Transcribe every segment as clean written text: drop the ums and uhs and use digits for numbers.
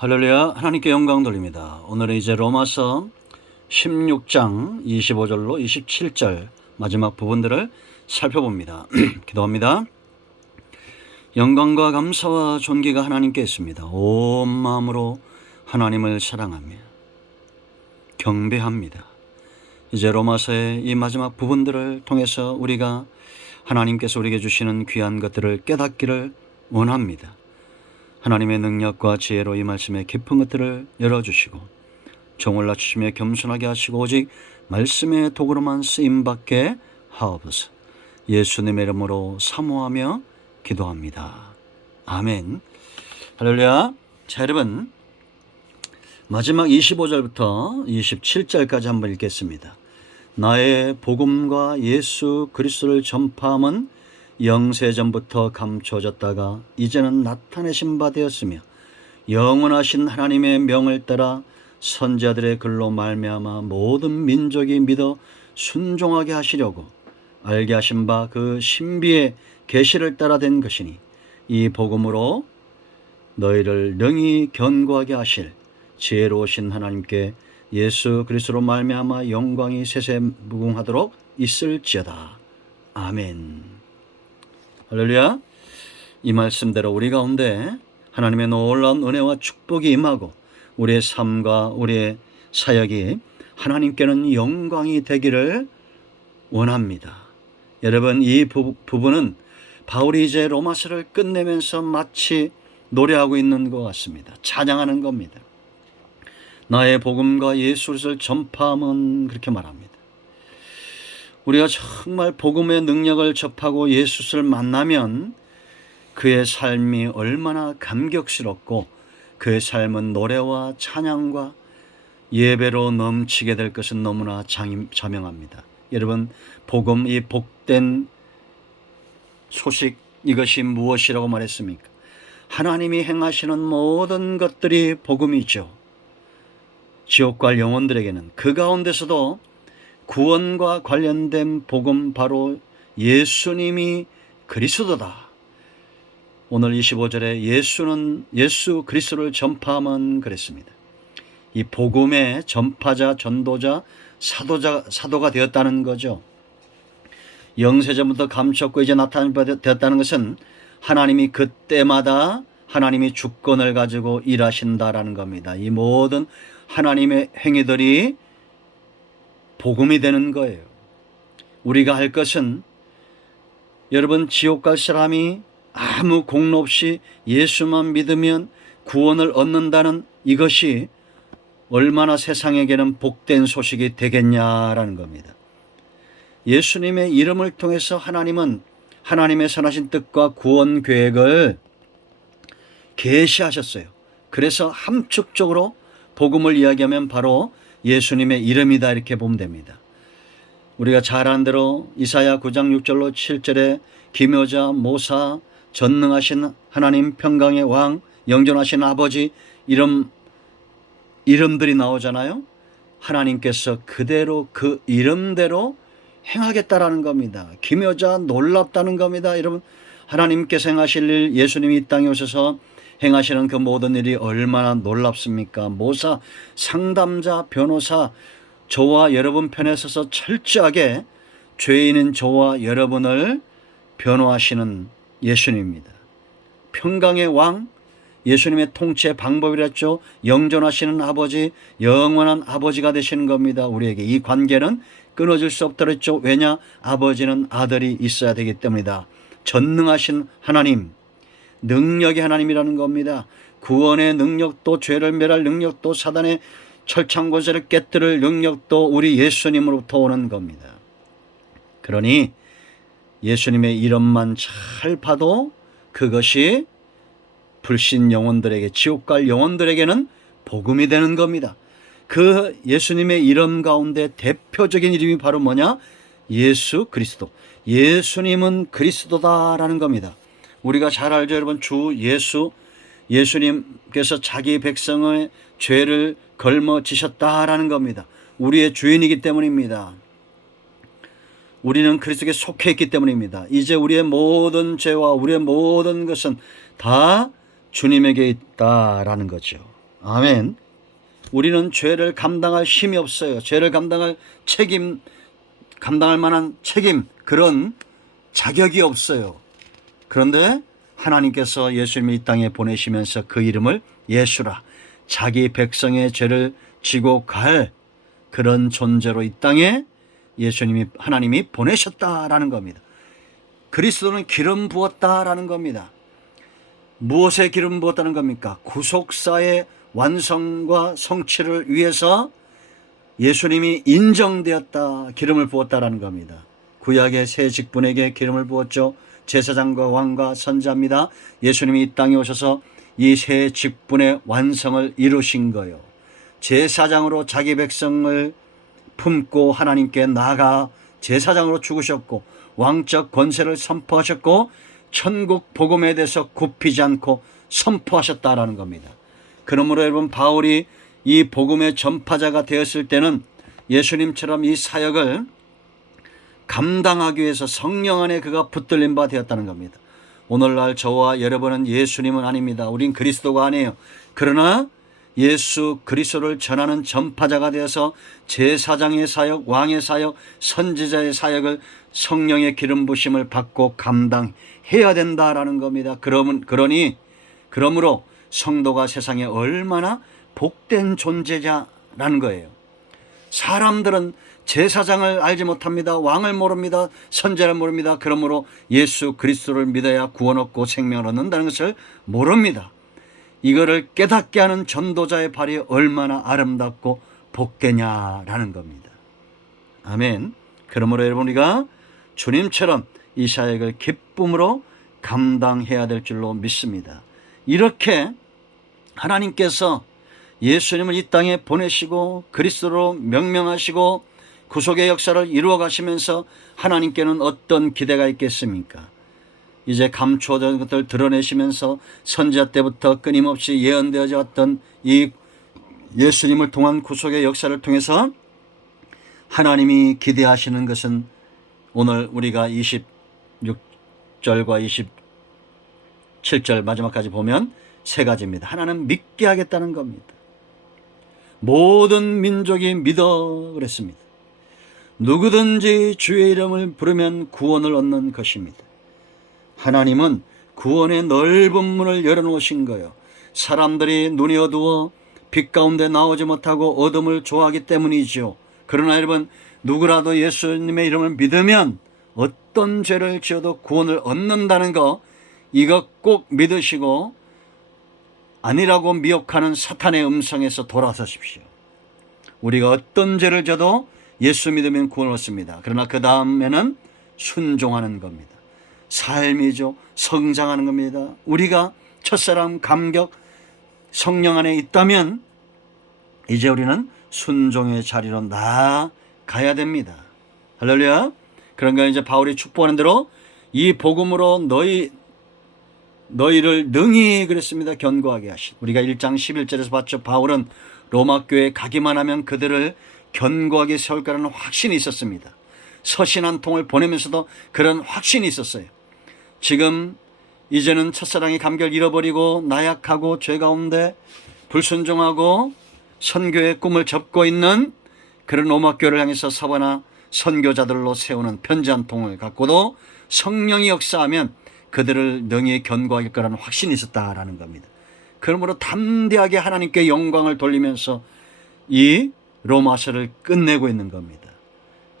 할렐루야, 하나님께 영광 돌립니다. 오늘은 이제 로마서 16장 25절로 27절 마지막 부분들을 살펴봅니다. 기도합니다. 영광과 감사와 존귀가 하나님께 있습니다. 온 마음으로 하나님을 사랑하며 경배합니다. 이제 로마서의 이 마지막 부분들을 통해서 우리가 하나님께서 우리에게 주시는 귀한 것들을 깨닫기를 원합니다. 하나님의 능력과 지혜로 이 말씀의 깊은 것들을 열어주시고 종을 낮추시며 겸손하게 하시고 오직 말씀의 도구로만 쓰임받게 하옵소서. 예수님의 이름으로 사모하며 기도합니다. 아멘. 할렐루야. 자, 여러분, 마지막 25절부터 27절까지 한번 읽겠습니다. 나의 복음과 예수 그리스도를 전파함은 영세전부터 감춰졌다가 이제는 나타내신 바 되었으며 영원하신 하나님의 명을 따라 선지자들의 글로 말미암아 모든 민족이 믿어 순종하게 하시려고 알게 하신 바 그 신비의 계시를 따라 된 것이니 이 복음으로 너희를 능히 견고하게 하실 지혜로우신 하나님께 예수 그리스도로 말미암아 영광이 세세무궁하도록 있을지어다. 아멘. 할렐루야. 이 말씀대로 우리 가운데 하나님의 놀라운 은혜와 축복이 임하고 우리의 삶과 우리의 사역이 하나님께는 영광이 되기를 원합니다. 여러분, 이 부분은 바울이 이제 로마서를 끝내면서 마치 노래하고 있는 것 같습니다. 찬양하는 겁니다. 나의 복음과 예수 그리스도를 전파함은 그렇게 말합니다. 우리가 정말 복음의 능력을 접하고 예수를 만나면 그의 삶이 얼마나 감격스럽고 그의 삶은 노래와 찬양과 예배로 넘치게 될 것은 너무나 자명합니다. 여러분, 복음, 이 복된 소식, 이것이 무엇이라고 말했습니까? 하나님이 행하시는 모든 것들이 복음이죠. 지옥 갈 영혼들에게는 그 가운데서도 구원과 관련된 복음, 바로 예수님이 그리스도다. 오늘 25절에 예수 그리스도를 전파함은 그랬습니다. 이 복음의 전파자, 전도자, 사도가 되었다는 거죠. 영세전부터 감췄고 이제 나타났다는 것은 하나님이 그때마다 하나님이 주권을 가지고 일하신다라는 겁니다. 이 모든 하나님의 행위들이 복음이 되는 거예요. 우리가 할 것은, 여러분, 지옥 갈 사람이 아무 공로 없이 예수만 믿으면 구원을 얻는다는 이것이 얼마나 세상에게는 복된 소식이 되겠냐라는 겁니다. 예수님의 이름을 통해서 하나님은 하나님의 선하신 뜻과 구원 계획을 계시하셨어요. 그래서 함축적으로 복음을 이야기하면 바로 예수님의 이름이다, 이렇게 보면 됩니다. 우리가 잘 아는 대로 이사야 9장 6절로 7절에 기묘자, 모사, 전능하신 하나님, 평강의 왕, 영존하신 아버지 이름들이 나오잖아요. 하나님께서 그대로 그 이름대로 행하겠다라는 겁니다. 기묘자, 놀랍다는 겁니다. 여러분, 하나님께서 행하실 일, 예수님이 이 땅에 오셔서 행하시는 그 모든 일이 얼마나 놀랍습니까? 모사, 상담자, 변호사, 저와 여러분 편에 서서 철저하게 죄인인 저와 여러분을 변호하시는 예수님입니다. 평강의 왕, 예수님의 통치의 방법이랬죠. 영존하시는 아버지, 영원한 아버지가 되시는 겁니다. 우리에게 이 관계는 끊어질 수 없더랬죠. 왜냐? 아버지는 아들이 있어야 되기 때문이다. 전능하신 하나님, 능력의 하나님이라는 겁니다. 구원의 능력도, 죄를 멸할 능력도, 사단의 철창권세를 깨뜨릴 능력도 우리 예수님으로부터 오는 겁니다. 그러니 예수님의 이름만 잘 봐도 그것이 불신 영혼들에게, 지옥 갈 영혼들에게는 복음이 되는 겁니다. 그 예수님의 이름 가운데 대표적인 이름이 바로 뭐냐? 예수 그리스도. 예수님은 그리스도다라는 겁니다. 우리가 잘 알죠, 여러분. 주 예수님께서 자기 백성의 죄를 걸머지셨다라는 겁니다. 우리의 주인이기 때문입니다. 우리는 그리스도께 속해 있기 때문입니다. 이제 우리의 모든 죄와 우리의 모든 것은 다 주님에게 있다라는 거죠. 아멘. 우리는 죄를 감당할 힘이 없어요. 죄를 감당할 만한 책임, 그런 자격이 없어요. 그런데 하나님께서 예수님을 이 땅에 보내시면서 그 이름을 예수라, 자기 백성의 죄를 지고 갈 그런 존재로 이 땅에 하나님이 보내셨다라는 겁니다. 그리스도는 기름 부었다라는 겁니다. 무엇에 기름 부었다는 겁니까? 구속사의 완성과 성취를 위해서 예수님이 인정되었다, 기름을 부었다라는 겁니다. 구약의 세 직분에게 기름을 부었죠. 제사장과 왕과 선지자입니다. 예수님이 이 땅에 오셔서 이 세 직분의 완성을 이루신 거예요. 제사장으로 자기 백성을 품고 하나님께 나아가 제사장으로 죽으셨고, 왕적 권세를 선포하셨고, 천국 복음에 대해서 굽히지 않고 선포하셨다라는 겁니다. 그러므로 여러분, 바울이 이 복음의 전파자가 되었을 때는 예수님처럼 이 사역을 감당하기 위해서 성령 안에 그가 붙들린 바 되었다는 겁니다. 오늘날 저와 여러분은 예수님은 아닙니다. 우린 그리스도가 아니에요. 그러나 예수 그리스도를 전하는 전파자가 되어서 제사장의 사역, 왕의 사역, 선지자의 사역을 성령의 기름 부심을 받고 감당해야 된다라는 겁니다. 그러므로 성도가 세상에 얼마나 복된 존재자라는 거예요. 사람들은 제사장을 알지 못합니다. 왕을 모릅니다. 선지자를 모릅니다. 그러므로 예수 그리스도를 믿어야 구원 얻고 생명을 얻는다는 것을 모릅니다. 이거를 깨닫게 하는 전도자의 발이 얼마나 아름답고 복되냐라는 겁니다. 아멘. 그러므로 여러분, 우리가 주님처럼 이 사역을 기쁨으로 감당해야 될 줄로 믿습니다. 이렇게 하나님께서 예수님을 이 땅에 보내시고 그리스도로 명명하시고 구속의 역사를 이루어 가시면서 하나님께는 어떤 기대가 있겠습니까? 이제 감추어진 것들을 드러내시면서 선지자 때부터 끊임없이 예언되어져 왔던 이 예수님을 통한 구속의 역사를 통해서 하나님이 기대하시는 것은 오늘 우리가 26절과 27절 마지막까지 보면 세 가지입니다. 하나는 믿게 하겠다는 겁니다. 모든 민족이 믿어 그랬습니다. 누구든지 주의 이름을 부르면 구원을 얻는 것입니다. 하나님은 구원의 넓은 문을 열어놓으신 거예요. 사람들이 눈이 어두워 빛 가운데 나오지 못하고 어둠을 좋아하기 때문이죠. 그러나 여러분, 누구라도 예수님의 이름을 믿으면 어떤 죄를 지어도 구원을 얻는다는 거, 이거 꼭 믿으시고 아니라고 미혹하는 사탄의 음성에서 돌아서십시오. 우리가 어떤 죄를 져도 예수 믿으면 구원을 얻습니다. 그러나 그 다음에는 순종하는 겁니다. 삶이죠. 성장하는 겁니다. 우리가 첫사랑 감격 성령 안에 있다면 이제 우리는 순종의 자리로 나아가야 됩니다. 할렐루야. 그런가 이제 바울이 축복하는 대로 이 복음으로 너희를 능히 그랬습니다. 견고하게 하신. 우리가 1장 11절에서 봤죠. 바울은 로마 교회에 가기만 하면 그들을 견고하게 세울 거라는 확신이 있었습니다. 서신 한 통을 보내면서도 그런 확신이 있었어요. 지금 이제는 첫사랑의 감격을 잃어버리고 나약하고 죄 가운데 불순종하고 선교의 꿈을 접고 있는 그런 로마 교회를 향해서 서거나 선교자들로 세우는 편지 한 통을 갖고도 성령이 역사하면 그들을 능히 견고하게 할 거라는 확신이 있었다라는 겁니다. 그러므로 담대하게 하나님께 영광을 돌리면서 이 로마서를 끝내고 있는 겁니다.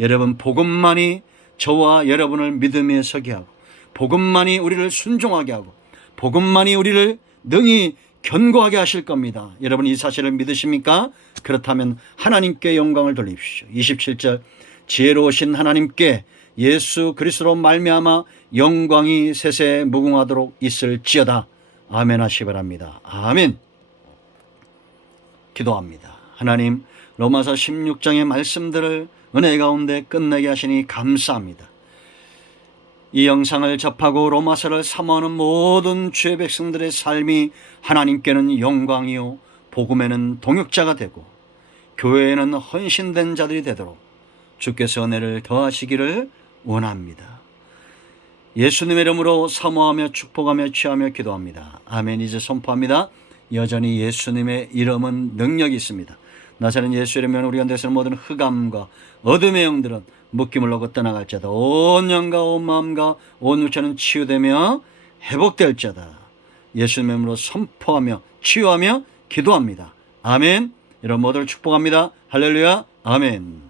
여러분, 복음만이 저와 여러분을 믿음에 서게 하고, 복음만이 우리를 순종하게 하고, 복음만이 우리를 능히 견고하게 하실 겁니다. 여러분, 이 사실을 믿으십니까? 그렇다면 하나님께 영광을 돌리십시오. 27절, 지혜로우신 하나님께 예수 그리스도로 말미암아 영광이 세세 무궁하도록 있을지어다. 아멘 하시기 바랍니다. 아멘. 기도합니다. 하나님, 로마서 16장의 말씀들을 은혜 가운데 끝내게 하시니 감사합니다. 이 영상을 접하고 로마서를 사모하는 모든 주의 백성들의 삶이 하나님께는 영광이요 복음에는 동역자가 되고 교회에는 헌신된 자들이 되도록 주께서 은혜를 더하시기를 원합니다. 예수님의 이름으로 사모하며 축복하며 취하며 기도합니다. 아멘. 이제 선포합니다. 여전히 예수님의 이름은 능력이 있습니다. 나사렛 예수 이름으로 우리 가운데서는 모든 흑암과 어둠의 영들은 묶임을 놓고 떠나갈지어다. 온 영과 온 마음과 온 육체는 치유되며 회복될지어다. 예수님의 이름으로 선포하며 치유하며 기도합니다. 아멘. 여러분 모두를 축복합니다. 할렐루야. 아멘.